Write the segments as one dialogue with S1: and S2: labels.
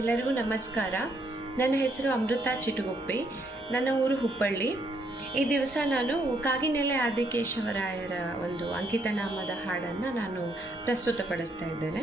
S1: ಎಲ್ಲರಿಗೂ ನಮಸ್ಕಾರ ನನ್ನ ಹೆಸರು ಅಮೃತ ಚಿಟುಗುಪ್ಪಿ ನನ್ನ ಊರು ಹುಬ್ಬಳ್ಳಿ ಈ ದಿವಸ ನಾನು ಕಾಗಿನೆಲೆ ಆದಿಕೇಶವರಾಯರ ಒಂದು ಅಂಕಿತನಾಮದ ಹಾಡನ್ನು ನಾನು ಪ್ರಸ್ತುತಪಡಿಸ್ತಾ ಇದ್ದೇನೆ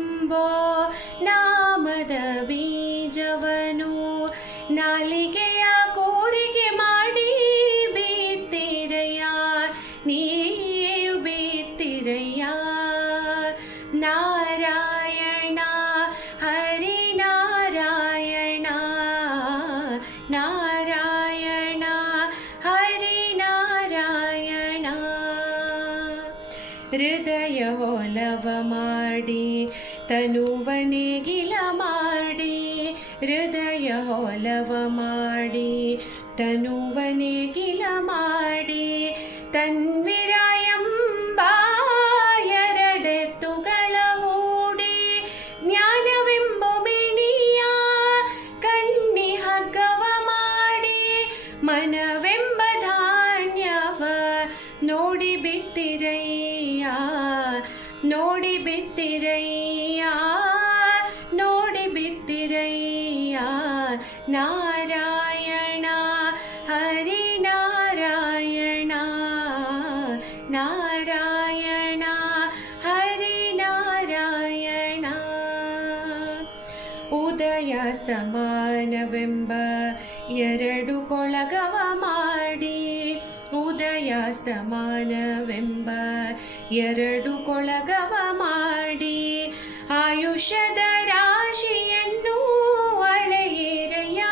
S2: ಹೃದಯೋಲವಾಡಿ ತನುವನೆಗಿಲ ಮಾಡಿ ಹೃದಯ ಹೋಲವ ಮಾಡಿ ತನುವನೆಗಿಲ ಮಾಡಿ ತನ್ವೇ मनवेम्बधान्यव नोडिबिर्या नोबिर्या नोबिर्या नारायण हरि ಉದಯಸ್ತಮಾನವೆಂಬ ಎರಡು ಕೊಳಗವ ಮಾಡಿ ಉದಯಸ್ತಮಾನವೆಂಬ ಎರಡು ಕೊಳಗವ ಮಾಡಿ ಆಯುಷ್ಯದ ರಾಶಿಯನ್ನು ಅಳೆಯಿರಯ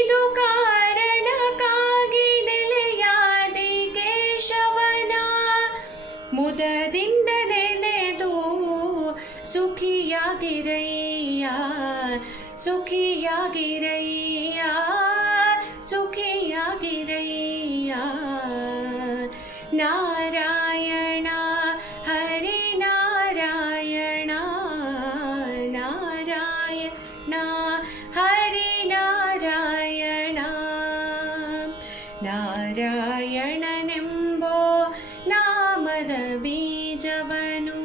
S2: ಇದು ಕಾರಣಕ್ಕಾಗಿ ನೆಲೆಯಾದಿ ಕೇಶವನ ಮುದದಿಂದ ನೆನೆದು ಸುಖಿಯಾಗಿರೈ सुख्या गिर्या सुखीया गिर्याारायणा हरि नारायण नारायण हरि नारायण नारायणनेबो नाम बीजवनु